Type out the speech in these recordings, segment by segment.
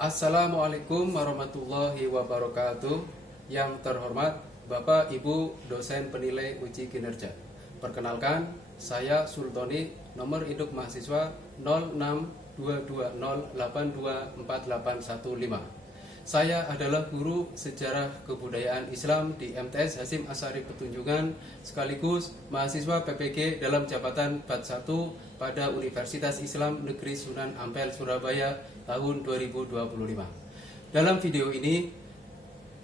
Assalamualaikum warahmatullahi wabarakatuh. Yang terhormat Bapak Ibu dosen penilai uji kinerja. Perkenalkan, saya Sultoni, nomor induk mahasiswa 0622082485. Saya adalah guru sejarah kebudayaan Islam di MTS Hasyim Asy'ari Petunjungan, sekaligus mahasiswa PPG dalam jabatan Bat 1 pada Universitas Islam Negeri Sunan Ampel, Surabaya tahun 2025. Dalam video ini,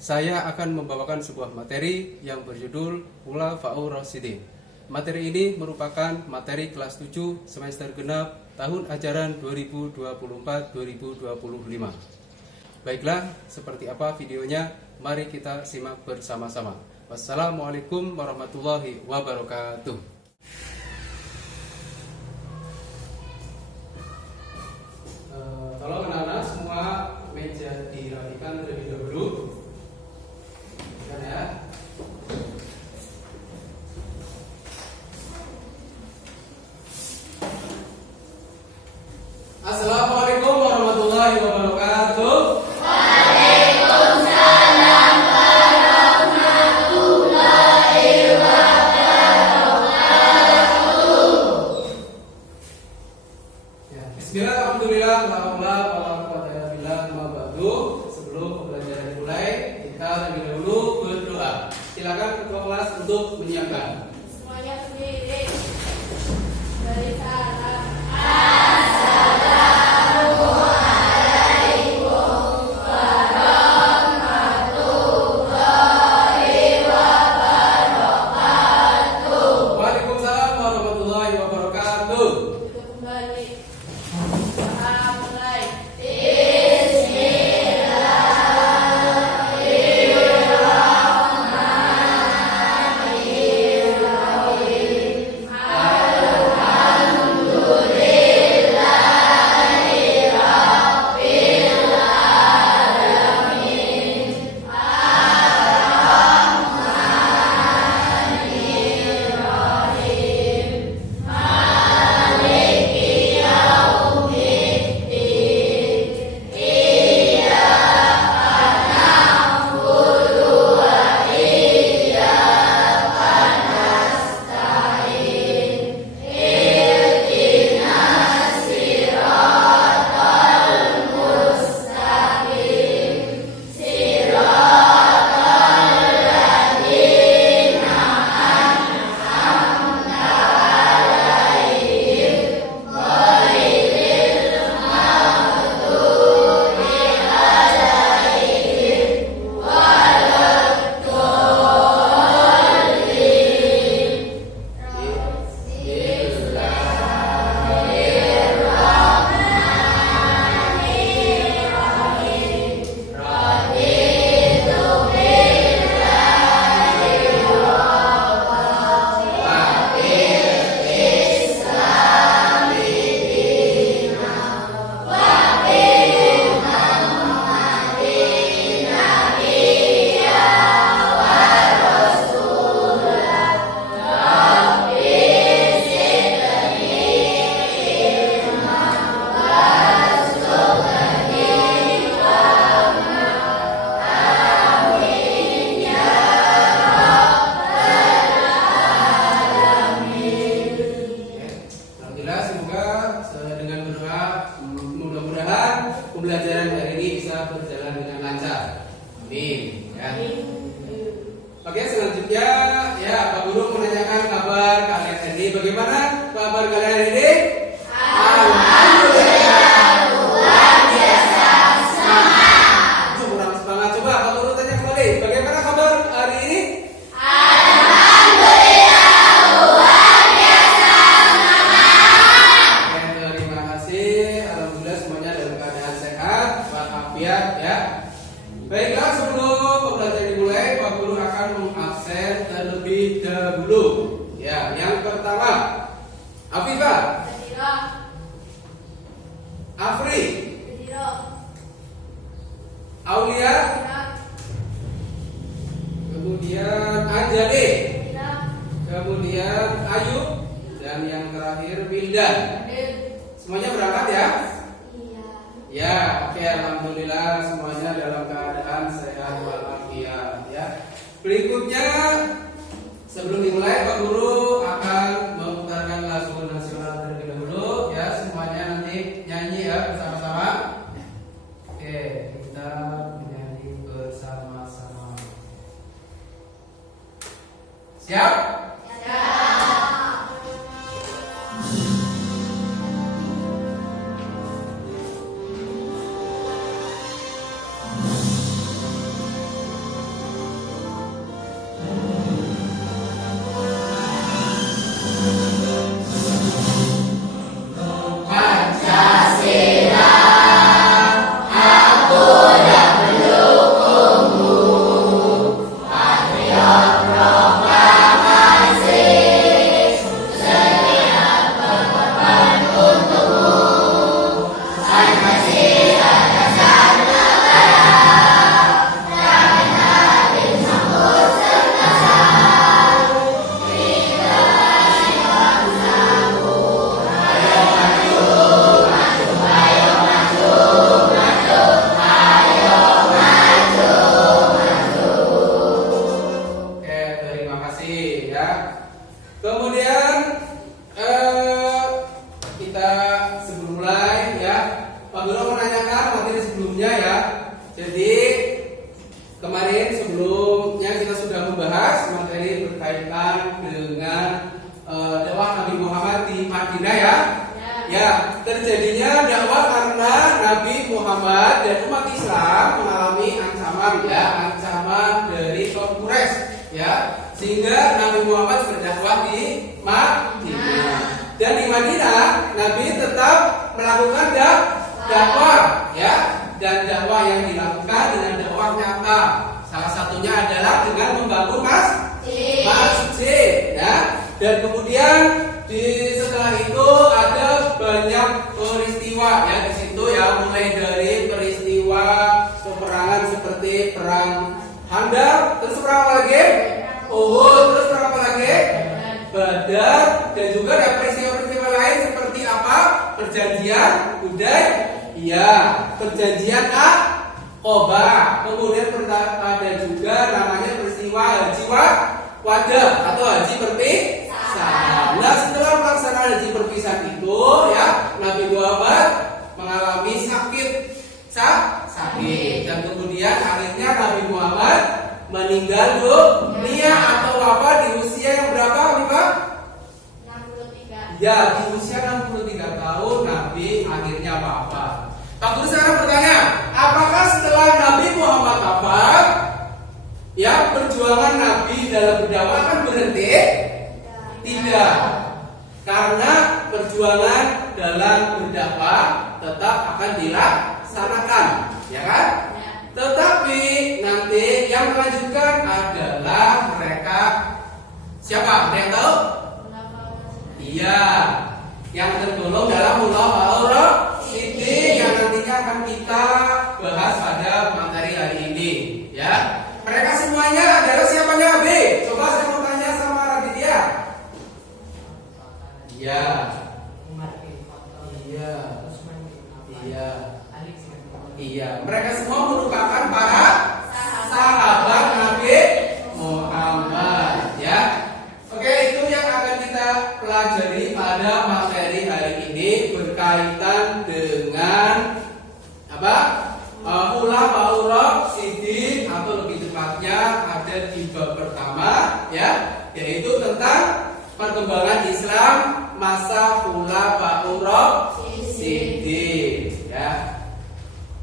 saya akan membawakan sebuah materi yang berjudul Khulafaur Rasyidin. Materi ini merupakan materi kelas 7 semester genap tahun ajaran 2024-2025. Baiklah, seperti apa videonya? Mari kita simak bersama-sama. Wassalamualaikum warahmatullahi wabarakatuh. Tolong anak-anak semua meja dirapikan terlebih dahulu. Ya. Assalamualaikum warahmatullahi wabarakatuh. Waalaikumsalam warahmatullahi wabarakatuh. Ya, bismillah, alhamdulillah, la haula wala quwwata illa billah, ma ba'du. Sebelum pembelajaran dimulai, kita terlebih dahulu berdoa. Silakan ketua kelas untuk menyiapkan. Semuanya berdiri. Beri salam. Waalaikumsalam warahmatullahi wabarakatuh. Kita kembali. Kita mulai. Alhamdulillah, semoga dengan berdoa mudah-mudahan pembelajaran hari ini bisa berjalan dengan lancar. Amin. Ya. Oke, selanjutnya ya Pak Guru menanyakan kabar kalian hari ini. Bagaimana kabar kalian hari ini? Alhamdulillah, luar biasa semangat. Kurang semangat. Coba Pak Guru tanya kembali. Bagaimana kabar hari ini? Terima kasih. Alhamdulillah semuanya dalam keadaan sehat, walafiat ya. Baiklah, sebelum pembelajaran dimulai, Pak Guru akan mengabsen terlebih dahulu. Ya, yang pertama, Afifah, Afri, Aulia, kemudian Anjali, kemudian Ayu, dan yang terakhir Wildan. Semuanya berangkat ya? Iya. Ya, oke, alhamdulillah semuanya dalam keadaan sehat walafiat ya. Berikutnya sebelum dimulai Pak Guru akan memutarkan lagu nasional terlebih dahulu ya. Semuanya nanti nyanyi ya bersama-sama. Oke, kita menyanyi bersama-sama. Siap? Kemudian kita sebelum mulai ya, Pak Guru menanyakan materi sebelumnya ya. Jadi kemarin sebelumnya kita sudah membahas materi berkaitan dengan dakwah Nabi Muhammad di Madinah ya. Ya, terjadinya dakwah karena Nabi Muhammad dan umat Islam mengalami ancaman ya, ancaman dari kaum Quraisy ya. Sehingga Nabi Muhammad berdakwah di Madinah. Dan di Madinah Nabi tetap melakukan dakwah ya. Dan dakwah yang dilakukan dengan dakwah nyata. Salah satunya adalah dengan membangun masjid ya. Dan kemudian setelah itu ada banyak peristiwa ya di situ ya, mulai dari peristiwa peperangan seperti perang Handaq, terus perang apa lagi? Terus perang apa lagi? Badar, dan juga ada peristiwa-peristiwa lain seperti apa? Perjanjian Hudaybiyah, perjanjian Aqabah. Kemudian ada juga namanya peristiwa Haji Wadah atau Haji Perpisahan. Nah, setelah pelaksanaan Haji Perpisahan itu ya, Nabi Muhammad mengalami sakit dan kemudian akhirnya Nabi Muhammad meninggal dunia atau wafat di usia yang berapa, Pak? 63. Ya, di usia 63 tahun Nabi akhirnya wafat. Pak Guru sekarang bertanya, apakah setelah Nabi Muhammad wafat, ya perjuangan Nabi dalam berdakwah akan berhenti? Tidak. Karena perjuangan dalam berdakwah tetap akan dilaksanakan, ya kan? Tetapi nanti yang melanjutkan adalah mereka siapa? Ada yang tahu? Iya, yang tergolong dalam ulama Rasyidin yang nantinya akan kita bahas pada materi hari ini. Ya, mereka semuanya adalah siapanya B? Coba saya mau tanya sama Raditya. Iya. Iya, mereka semua merupakan para sahabat Nabi Muhammad ya. Oke, itu yang akan kita pelajari pada materi hari ini berkaitan dengan apa? Khulafaur Rasyidin atau lebih tepatnya ada di bab pertama ya, yaitu tentang perkembangan Islam masa Khulafaur Rasyidin ya.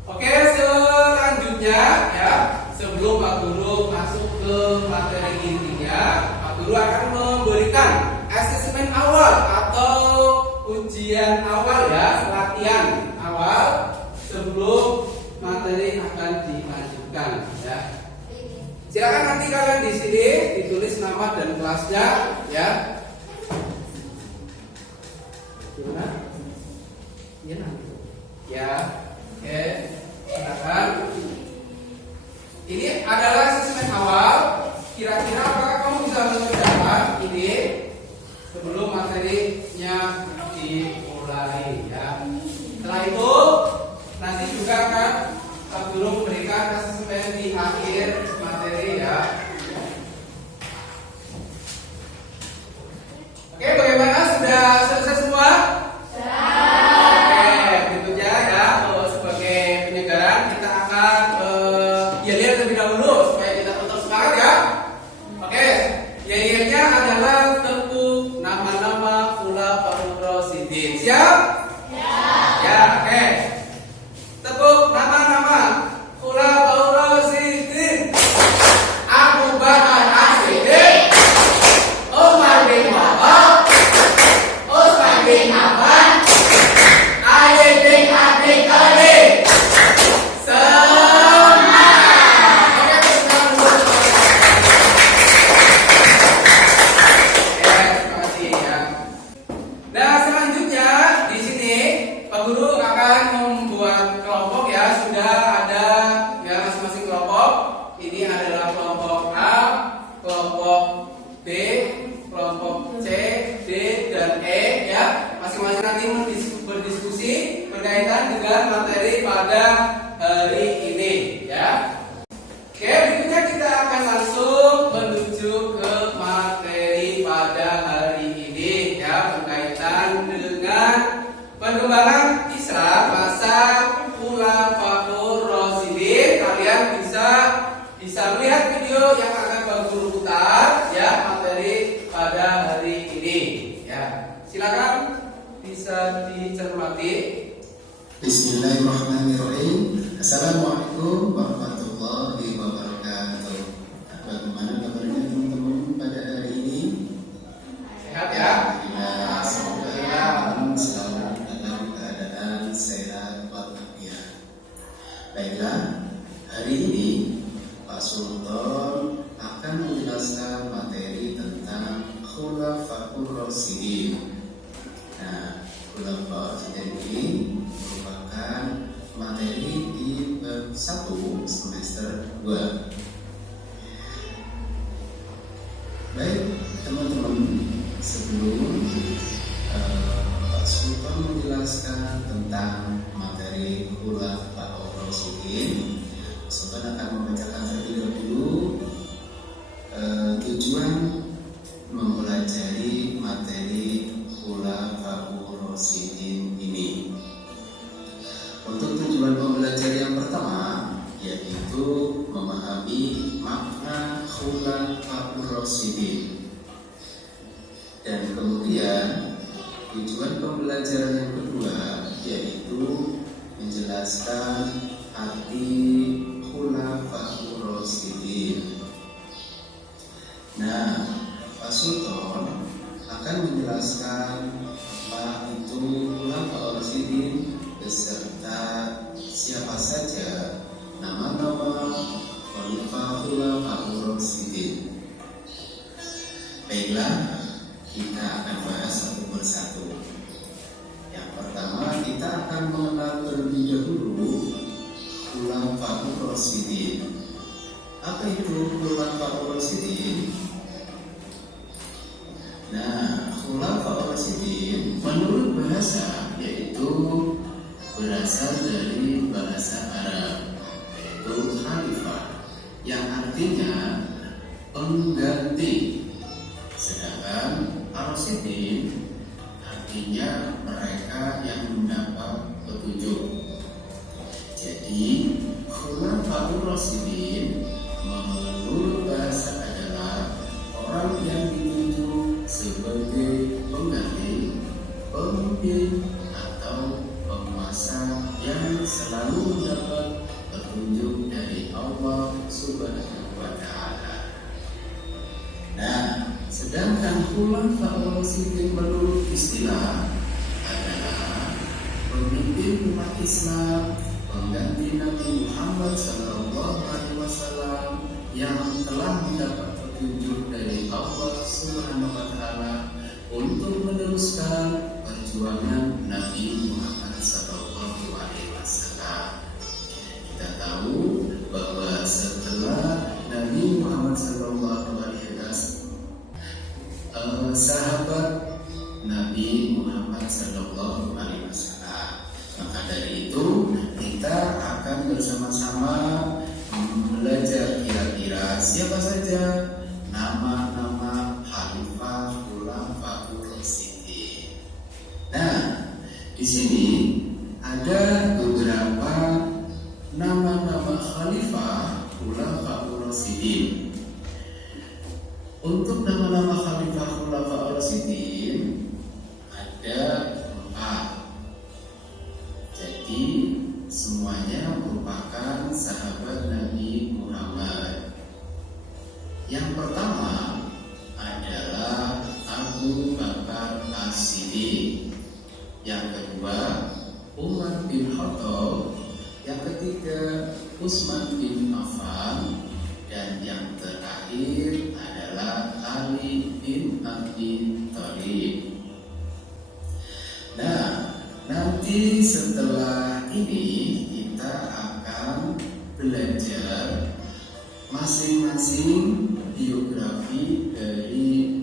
Oke, selanjutnya ya, sebelum Pak Guru masuk ke materi intinya, Pak Guru akan memberikan asesmen awal atau ujian awal ya, latihan awal sebelum materi akan dilanjutkan ya. Silakan nanti kalian di sini ditulis nama dan kelasnya ya. Gimana? Ya nanti. Ya. Oke, silakan. Ini adalah asesmen awal. Kira-kira apakah kamu bisa mengerjakan ini sebelum materinya dimulai ya. Setelah itu nanti juga akan Pak Guru memberikan asesmen di akhir materi ya. Oke, bagaimana? Sudah selesai semua? Oke, berikutnya ya, sebagai penyegaran kita akan yel-yel terlebih dahulu supaya kita tetap semangat ya. Oke, yel-yelnya adalah tepuk nama-nama Khulafaur Rasyidin. Siap? Ya, oke. Tepuk nama-nama Khulafaur Rasyidin. Abu Bakar As-Siddiq, Umar bin Khattab, Utsman bin Affan, Ali bin Abi Thalib. Semangat. Oke, terima kasih ya. Nah, selanjutnya di sini Pak Guru akan membuat kelompok ya. Sudah ada ya masing-masing kelompok. Ini adalah kelompok A, kelompok B, kelompok C, D, dan E ya. Masing-masing nanti berdiskusi berkaitan dengan materi pada hari ini ya. Oke, berikutnya kita akan langsung menuju ke materi pada hari ini ya, berkaitan dengan perkembangan Islam masa Khulafaur Rasyidin. Kalian bisa melihat video yang akan Pak Guru putar ya, materi pada hari ini ya. Silakan bisa dicermati. Bismillahirrahmanirrahim. Assalamualaikum warahmatullahi wabarakatuh. Bagaimana kabarnya teman-teman pada hari ini? Sehat ya? Alhamdulillah, semoga selalu dalam keadaan sehat walafiat. Baiklah, hari ini Pak Sultan akan menjelaskan materi tentang Khulafaur Rasyidin. Nah, Khulafaur Rasyidin ini merupakan materi di bab 1 semester 2. Baik, teman-teman, sebelum Pak Sultan menjelaskan tentang materi Khulafaur Rasyidin, Sultan akan membacakan terlebih dahulu tujuan mempelajari materi Khulafaur Rasyidin ini. Untuk tujuan pembelajaran yang pertama yaitu memahami makna Khulafaur Rasyidin. Dan kemudian tujuan pembelajaran yang kedua yaitu menjelaskan arti Khulafaur Rasyidin. Nah, Pak Sultan akan menjelaskan apa itu Khulafaur Rasyidin beserta siapa saja nama-nama Khulafaur Rasyidin. Baiklah, kita akan bahas satu persatu. Yang pertama, kita akan mengenal terlebih dahulu Khulafaur Rasyidin. Apa itu Khulafaur Rasyidin? Nah, Khulafaur Rasyidin menurut bahasa yaitu berasal dari bahasa Arab, yaitu khalifah, yang artinya pengganti. Sedangkan Ar-Rasyidin artinya mereka yang mendapat petunjuk. Jadi Khulafaur Rasyidin menurut bahasa adalah orang yang ditunjuk sebagai pengganti, pemimpin atau penguasa yang selalu mendapat petunjuk dari Allah Subhanahu wa Ta'ala. Nah, sedangkan Khulafaur Rasyidin menurut istilah adalah pemimpin umat Islam, pengganti Nabi Muhammad SAW yang telah mendapat petunjuk dari Allah Subhanahu wa Ta'ala untuk meneruskan perjuangan Nabi Muhammad SAW. Kita tahu bahwa setelah Nabi Muhammad SAW, sahabat Nabi Muhammad SAW, maka dari itu kita akan bersama-sama belajar kira-kira siapa saja nama-nama Khalifah Khulafaur Rasyidin. Nah, di sini ada beberapa nama-nama Khalifah Khulafaur Rasyidin. Untuk nama-nama Khalifah Khulafaur Rasyidin ada 4. Jadi semuanya merupakan sahabat Nabi Muhammad. Yang pertama adalah Abu Bakar As-Siddiq. Yang kedua Umar bin Khattab. Yang ketiga Utsman bin Affan. Dan yang terakhir adalah Ali bin Abi Thalib. Nah, nanti setelah ini kita akan belajar masing-masing biografi dari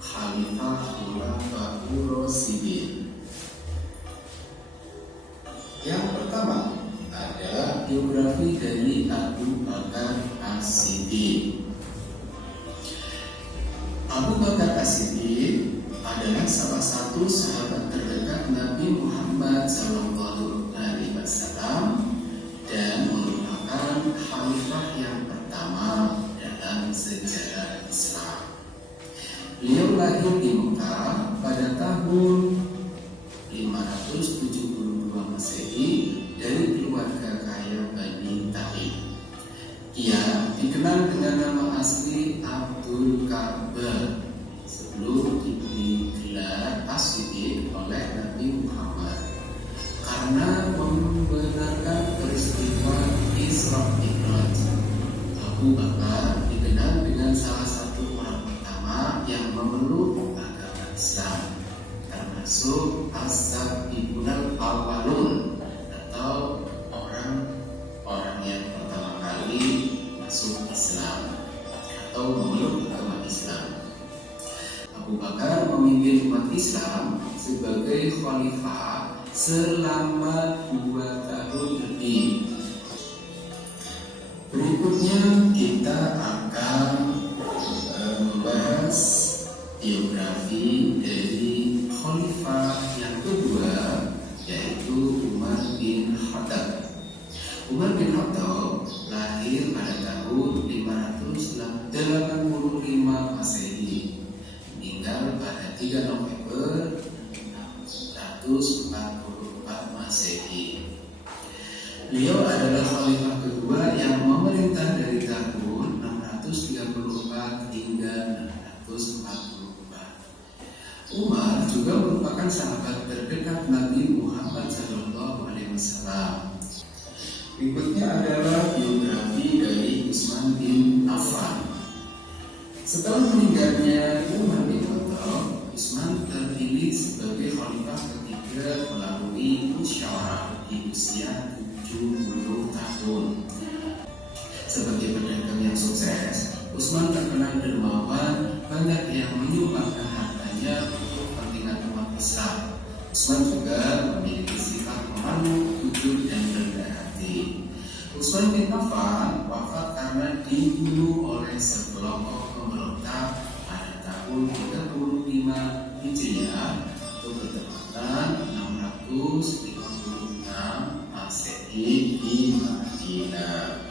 Khalifah Khulafaur Rasyidin. Yang pertama adalah biografi dari Abu Bakar As-Siddiq. Abu Bakar As-Siddiq adalah salah satu sahabat terdekat Nabi Muhammad SAW dan merupakan khalifah yang pertama dalam sejarah Islam. Beliau lahir di Mekah pada tahun 572 Masehi dari keluarga kaya Bani Taim. Ia dikenal dengan nama asli Abdul Ka'bah sebelum diberi gelar As-Siddiq oleh Nabi Muhammad karena membenarkan peristiwa Isra Mi'raj. Abu Bakar dikenal dengan salah satu orang pertama yang memeluk agama Islam, termasuk As-Sabiqunal Awwalun atau orang yang pertama kali masuk Islam atau memeluk agama Islam. Abu Bakar memimpin umat Islam sebagai khalifah selama 2 tahun lebih. Berikutnya kita akan membahas biografi dari khalifah yang kedua, yaitu Umar bin Khattab. Umar bin Khattab lahir pada tahun 585 Masehi, meninggal pada 3 November 644 Masehi. Beliau adalah khalifah kedua yang memerintah dari tahun 634 hingga 644. Umar juga merupakan sahabat terdekat Nabi Muhammad SAW. Berikutnya adalah biografi dari Utsman bin Affan. Setelah meninggalnya Umar bin Khattab, Utsman terpilih sebagai khalifah ketiga melalui musyawarah di usia 70 tahun. Sebagai pedagang yang sukses, Utsman terkenal dermawan, banyak yang menyumbangkan hartanya untuk kepentingan umat Islam. Utsman juga memiliki sifat pemalu, jujur, dan rendah hati. Utsman bin Affan wafat karena dibunuh oleh sekelompok pemberontak pada tahun 35 Hijriah atau bertepatan 656 Masehi di Madinah.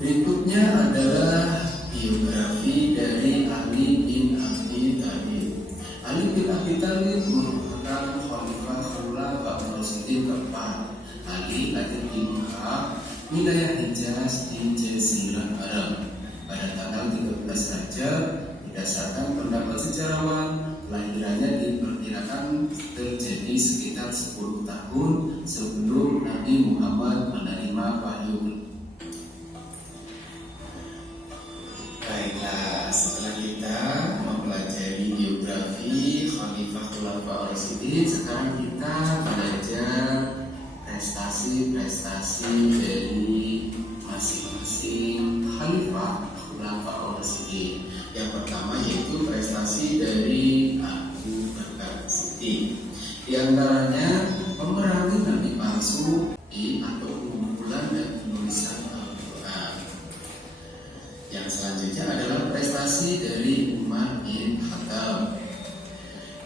Berikutnya adalah biografi dari Ali bin Abi Thalib. Ali bin Abi Thalib merupakan khalifah Khulafaur Rasyidin keempat. Ali lahir di Mekah, wilayah Hijaz di Jazirah Arab pada tanggal 13 Rajab. Berdasarkan pendapat sejarawan, kelahirannya diperkirakan terjadi sekitar 10 tahun sebelum Nabi Muhammad menerima wahyu. Baiklah, setelah kita mempelajari biografi Khalifah Khulafaur Rasyidin, sekarang kita belajar prestasi-prestasi dari masing-masing Khalifah Khulafaur Rasyidin. Yang pertama yaitu prestasi dari Abu Bakar Siddiq. Di antaranya pemerangan nabi palsu atau pengumpulan dan penulisan Al-Quran. Yang selanjutnya adalah prestasi dari Umar bin Khattab,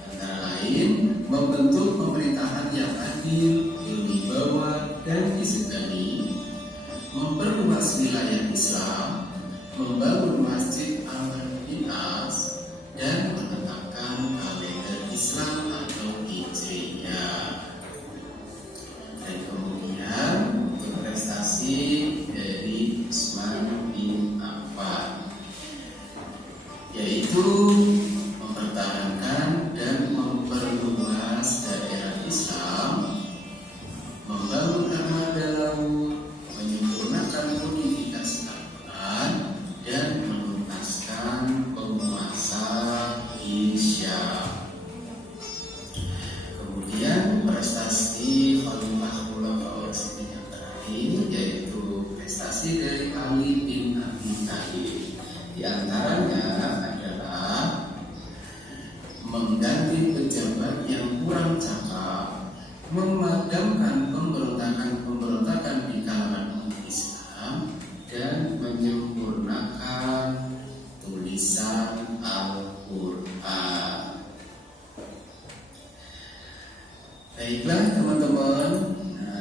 antara lain membentuk pemerintahan yang adil, berwibawa dan disegani, memperluas wilayah Islam, membangun masjid Al-Madinah, dan menetapkan kalender Islam atau Hijriyah. Dan kemudian untuk prestasi dari Utsman bin Affan, yaitu mempertahankan dan memperluas daerah Islam, membangun armada laut, menyempurnakan kodifikasi Al-Quran, dan menuntaskan penguasa Syam. Kemudian prestasi Khalifah Khulafaur Rasyidin yang terakhir yaitu prestasi dari Ali bin Abi Thalib. Di antaranya adalah mengganti pejabat yang kurang cakap, memadamkan pemberontakan di kalangan umat Islam, dan menyempurnakan tulisan Al-Quran. Baiklah teman-teman,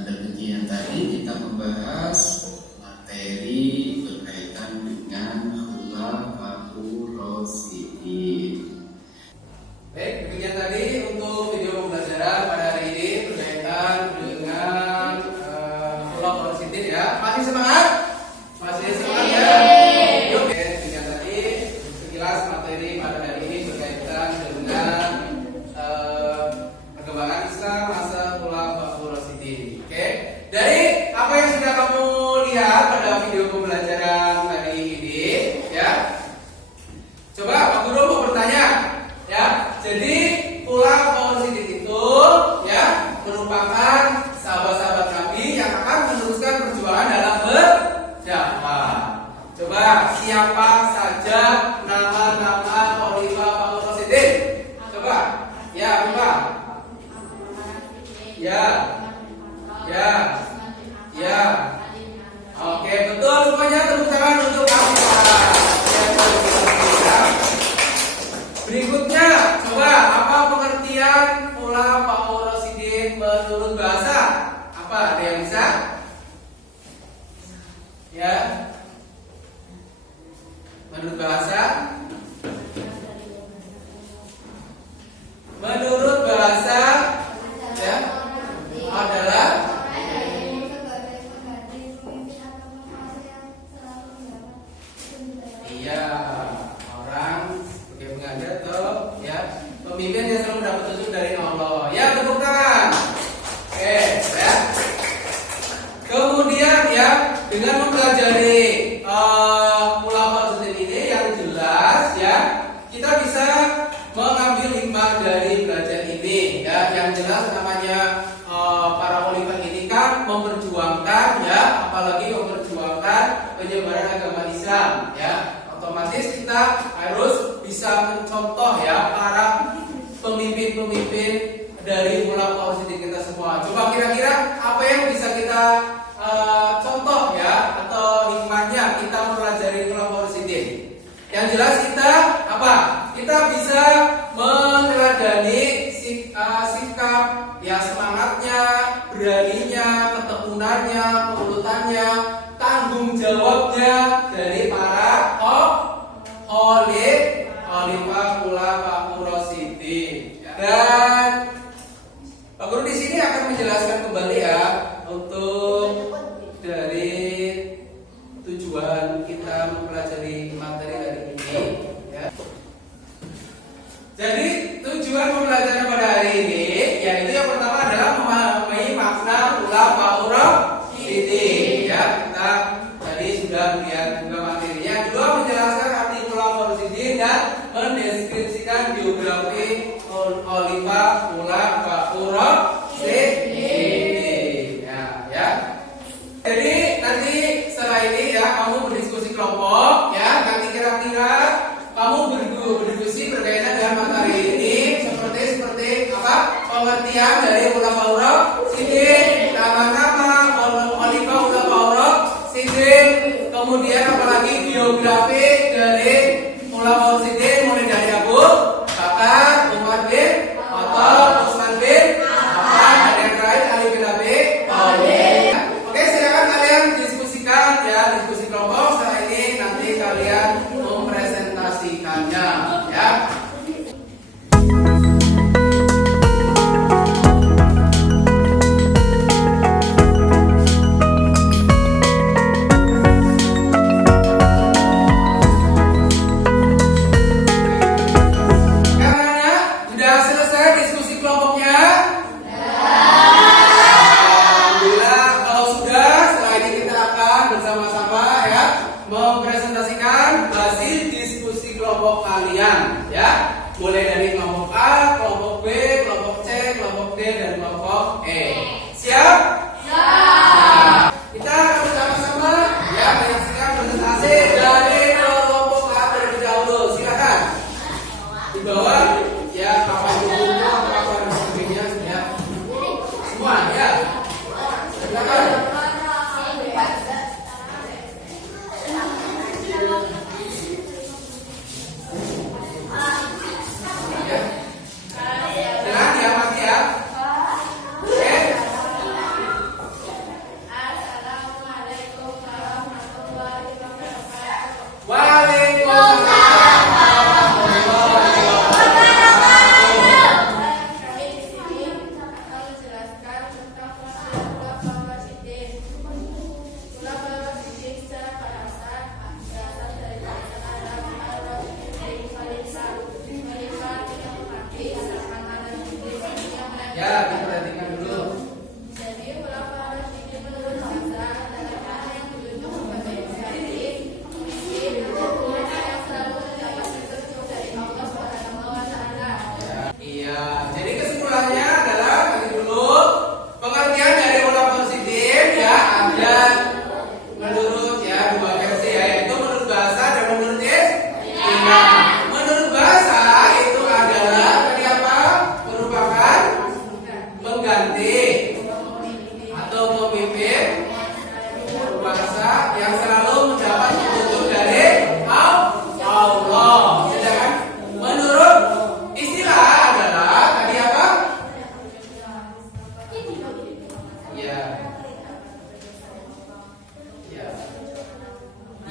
demikian tadi kita membahas materi berkaitan dengan Khulafaur Rasyidin. Baik, demikian tadi untuk video pembelajaran pada hari ini berkaitan dengan Khulafaur Rasyidin ya. Masih semangat? Masih semangat ya? Yuk, demikian tadi sekilas materi pada hari ini berkaitan dengan perkembangan Islam masa Khulafaur Rasyidin. Oke, dari apa yang sudah kamu lihat pada video pembelajaran hari ini ya, coba Pak Guru mau bertanya ya. Jadi Khulafaur Rasyidin itu ya merupakan sahabat-sahabat Nabi yang akan meneruskan perjuangan dalam berdakwah. Coba siapa saja nama-nama Khulafaur Rasyidin? Coba ya, coba. Ya. Ya. Ya. Oke, betul semuanya, tepuk tangan untuk kamu. Berikutnya, coba apa pengertian Khulafaur Rasyidin menurut bahasa? Apa? Ada yang bisa? Ya. Menurut bahasa? Menurut bahasa ya adalah iya, orang sebagai pengajar atau ya pemimpin yang selalu mendapat petunjuk dari Allah. Ya, tepuk tangan. Oke, ya. Kemudian ya, dengan mempelajari Khulafaur Rasyidin ini yang jelas ya, kita bisa mengambil hikmah dari belajar ini ya. Yang jelas namanya para khalifah ini kan memperjuangkan ya, apalagi memperjuangkan penyebaran agama Islam ya. Otomatis kita harus bisa mencontoh ya para pemimpin-pemimpin dari Khulafaur Rasyidin kita semua. Coba kira-kira apa yang bisa kita contoh ya, atau hikmahnya kita mempelajari Khulafaur Rasyidin. Yang jelas kita apa? Kita bisa meneladani sikap ya, semangatnya, beraninya, ketekunannya, keuletannya, tanggung jawabnya dari para Khalifah Khulafaur Rasyidin. Dan Pak Guru di sini akan menjelaskan kembali ya untuk dari tujuan kita mempelajari materi hari ini ya. Jadi tujuan pembelajaran pada hari ini yaitu yang pertama adalah memahami makna Khulafaur Rasyidin ya. Kita tadi sudah melihat juga materinya, juga menjelaskan arti Khulafaur Rasyidin dan mendeskripsikan biografi Khalifah Khulafaur Rasyidin ya. Jadi nanti setelah ini ya kamu berdiskusi kelompok ya, nanti kira-kira kamu berdiskusi berkaitan dengan materi ini seperti apa pengertian dari Khulafaur Rasyidin. Khulafaur Rasyidin mulai dari Abu Bakar, Umar bin Khattab, Utsman bin Affan, dan yang terakhir Ali bin Abi Thalib. Oke, silakan kalian diskusikan ya, diskusi kelompok. Setelah ini nanti kalian mempresentasikannya ya. Mempresentasikan hasil diskusi kelompok kalian ya, mulai dari kelompok A, kelompok B, kelompok C, kelompok D, dan kelompok E. Siap? Siap. Kita bersama-sama ya menyaksikan presentasi dari kelompok A terlebih dahulu. Silakan di bawah ya, papan bukunya, papan sebagainya ya, semua ya. Silakan. Ya, diperhatikan dulu. Jadi Khulafaur Rasyidin menurut bahasa adalah yang menunjuk kepada inisiatif, misi, dan yang selalu mendapat petunjuk dari Allah Subhanahu wa Ta'ala. Iya, jadi kesimpulannya adalah tadi dulu pengertian dari Khulafaur Rasyidin ya, ada menurut ya dua versi ya, yaitu menurut bahasa dan menurut istilah. Menurut bahasa itu adalah tadi apa? Merupakan mengganti atau memimpin bahasa yang selalu mendapat petunjuk dari Allah. Sedangkan menurut istilah adalah tadi apa? Ya. Ya.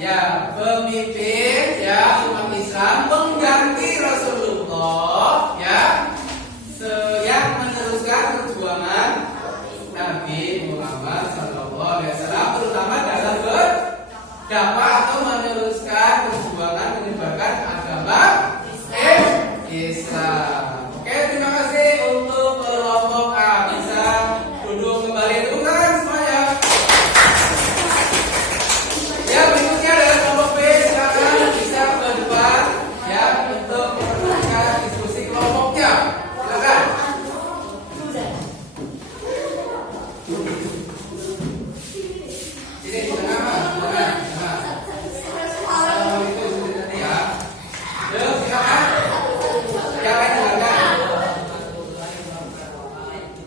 Ya, pemimpin ya umat Islam mengganti Rasulullah ya, yang meneruskan perjuangan Nabi Muhammad SAW, terutama dalam berdakwah atau meneruskan perjuangan menyebarkan agama Islam. Oke, terima kasih untuk kelompok A. Bisa duduk kembali, tepuk tangan semuanya. Ya, berikutnya adalah kelompok B. Silakan bisa ke depan ya untuk memperhatikan diskusi kelompoknya. Silakan. Ini di tengah, Mas. Itu tadi ya. Yuk, silakan. Yang lain silakan.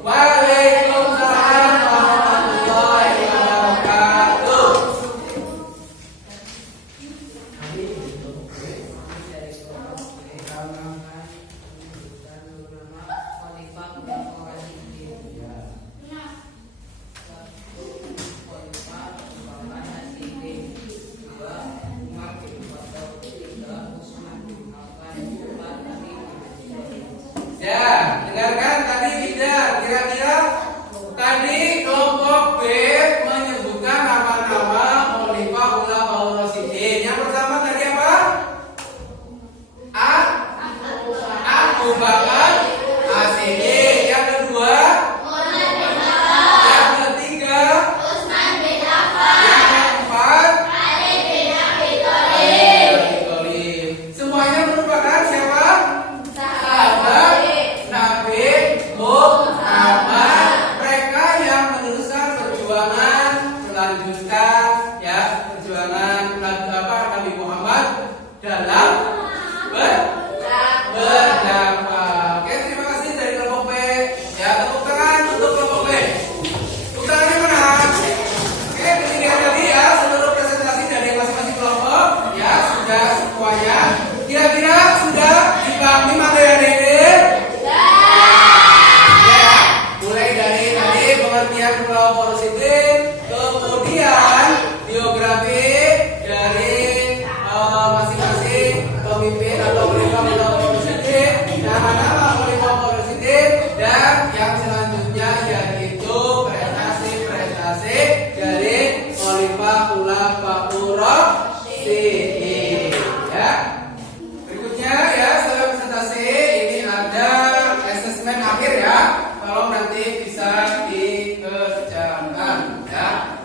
Waalaikumsalam warahmatullahi wabarakatuh. Ya, dengarkan tadi tidak kira-kira tadi kelompok B menyebutkan nama-nama Khalifah Khulafaur Rasyidin. Yang pertama tadi apa? Abu Bakar As-Siddiq. Yang kedua, yang ketiga, yang keempat, Ali bin Abi Thalib. Semuanya merupakan siapa? Sahabat Nabi Muhammad. Mereka yang meneruskan perjuangan, melanjutkan ya perjuangan Nabi Muhammad dalam berdakwah. Kira-kira sudah dipahami materi ini? Ya, mulai dari tadi pengertian pulau porositin, kemudian biografi dari masing-masing pemimpin atau penerima pulau porositin, nama-nama penerima porositin, dan yang selanjutnya yaitu prestasi-prestasi dari Khalifah Khulafaur Rasyidin. Ya. Berikutnya ya, setelah presentasi ini ada asesmen akhir ya. Tolong nanti bisa dikerjakan ya.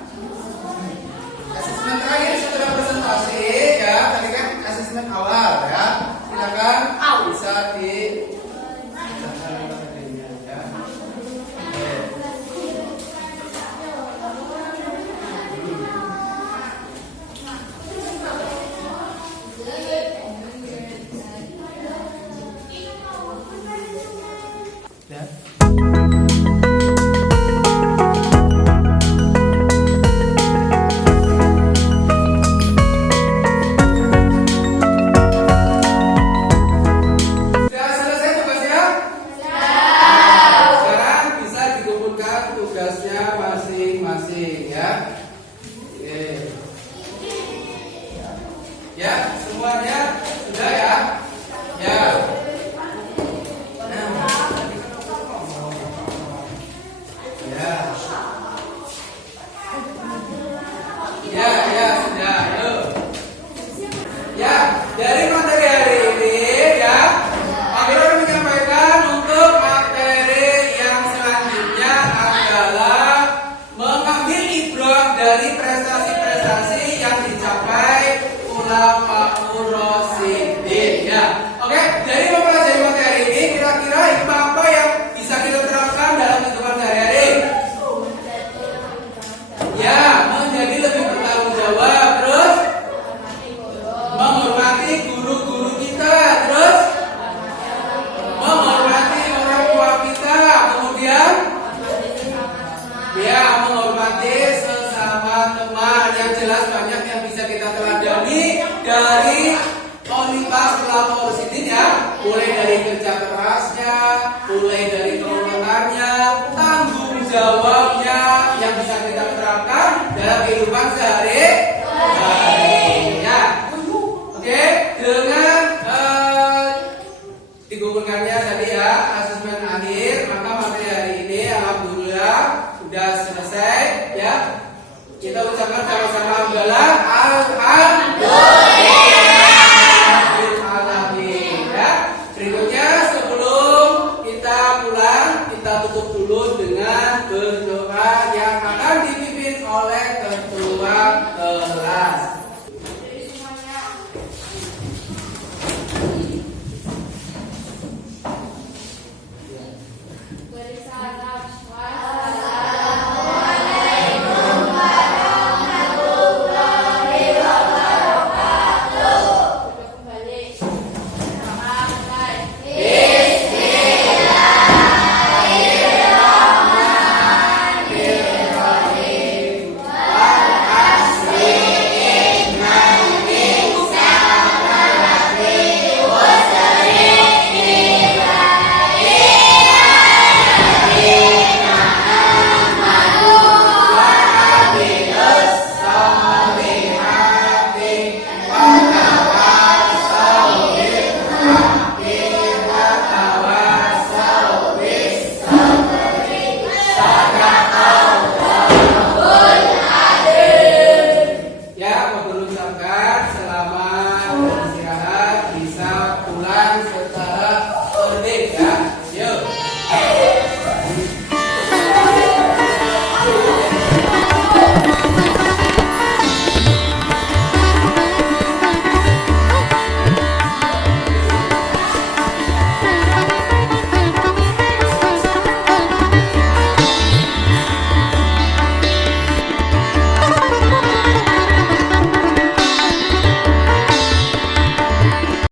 Asesmen terakhir setelah presentasi ya, tadi kan asesmen awal ya. Silakan bisa dikerjakan ya. Ya. Sudah selesai tugasnya? Sekarang bisa dikumpulkan tugasnya masing-masing ya. Oke. Ya, semuanya sudah ya? Ya. Ya, sudah. Yuk. Ya, dari materi hari ini ya, Pak Guru menyampaikan untuk materi yang selanjutnya adalah mengambil ibrah dari prestasi-prestasi yang dicapai Khulafaur Rasyidin ya. Oke, dari mempelajari materi ini kira-kira hikmah apa yang bisa kita terapkan dalam kehidupan sehari-hari? Ya, menjadi lebih bertanggung jawab, terus menghormati guru-guru kita, terus menghormati orang tua kita, kemudian ya menghormati sesama teman. Yang jelas banyak yang bisa kita teladani dari Khalifah Khulafaur Rasyidin ya, mulai dari kerja kerasnya, mulai dari kerumunannya, tanggung jawabnya yang bisa kita terapkan dalam kehidupan sehari